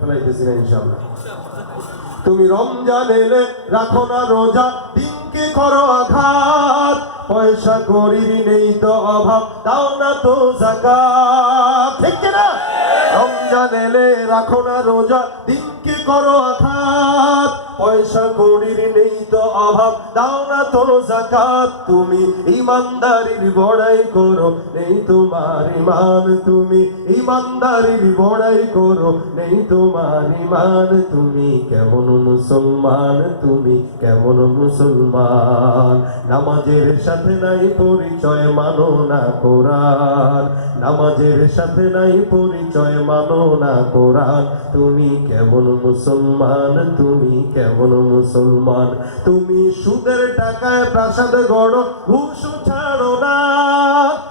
ফেলাইতেছি না ইনশাআল্লাহ। তুমি রমজান এলে রাখো না রোজা, দিনকে করো আঘাত, পয়সা করির নেই তো অভাব, দাও না তো যাকাত, ঠিক না? রমজান এলে রাখো না রোজা, দিনকে করো আঘাত, পয়সা করির নেই তো অভাব, দাও না তো যাকাত। তুমি ইমানদারির বড়াই করো, নেই তোমার ইমান, তুমি ইমানদারির বড়াই করো, নেই তোমার ইমান। তুমি কেমন মুসলমান, তুমি কেমন মুসলমান? নামাজের সাথে নাই পরিচয়, মানো না কোরআন, নামাজের সাথে নাই পরিচয়, মানো না কোরআন। তুমি কেমন মুসলমান, তুমি কেমন মুসলমান? তুমি সুদের টাকায় প্রাসাদ গড়ো, ঘুষ ছাড়ো না,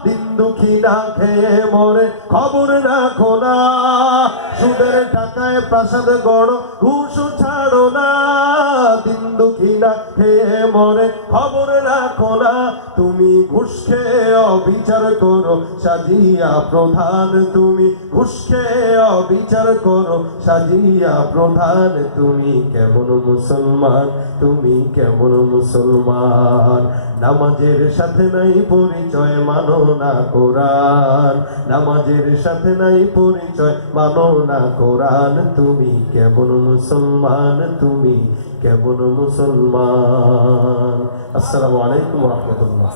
দিন দুঃখী না খেয়ে মরে খবর রাখো না। সুদের টাকায় প্রাসাদ গড়ো, ঘুষ ছাড়ো না, দিন দুঃখী না খেয়ে মরে খবর রাখো না। তুমি ঘুষ খেয়ে অবিচার করো, সাজিয়া প্রধান, তুমি ঘুষ খেয়ে অবিচার করো, সাজিয়া প্রধান। তুমি কেমন মুসলমান, তুমি কেমন মুসলমান? নামাজের সাথে নাই পরিচয়, মানো না কোরআন, নামাজের সাথে নাই পরিচয়, মানো না কোরআন। তুমি কেমন মুসলমান, তুমি কেমন মুসলমান? আসসালামু আলাইকুম ওয়া রাহমাতুল্লাহ।